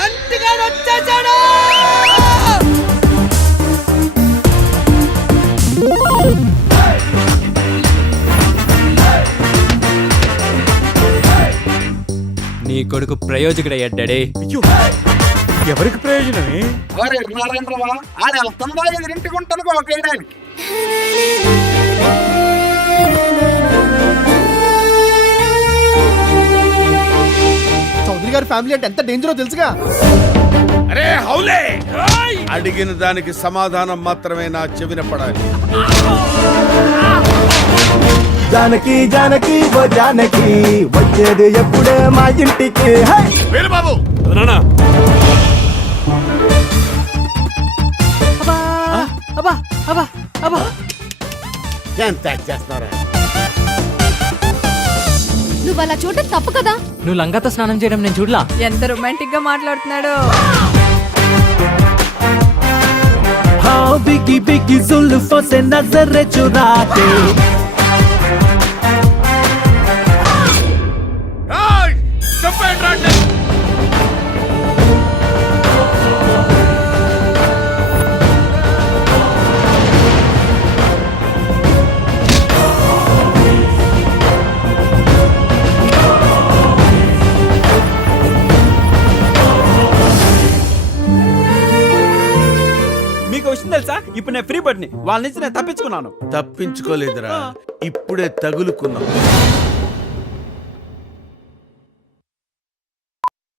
చంటిగా వచ్చేసాడు. నీ కొడుకు ప్రయోజకుడయ్యా డాడీ. ఎవరికి ప్రయోజనమే? ఆడెళ్తుందా ఎదురింటి గుంటను కోకేయడానికి. చౌదరి గారి ఫ్యామిలీ అంటే ఎంత డేంజరో తెలుసుగా. అరే హౌలే, అడిగిన దానికి సమాధానం మాత్రమే నా చెవిన పడాలి. జానకి జానకి ఓ జానకి వచ్చేది ఎప్పుడే మా ఇంటికి. బాబు ఎంత చేస్తున్నారా? నువ్వు అలా చూడటం తప్పు కదా. నువ్వు లంగాతో స్నానం చేయడం నేను చూడలా. ఎంత రొమాంటిక్ గా మాట్లాడుతున్నాడు. బిగి బిగి जुल्फों से नजर चुराते తెలుసా, ఇప్పుడు నేను ఫ్రీ బర్డ్ ని వాళ్ళ నుంచి నేను తప్పించుకున్నాను. తప్పించుకోలేదురా, ఇప్పుడే తగులుకున్నావు.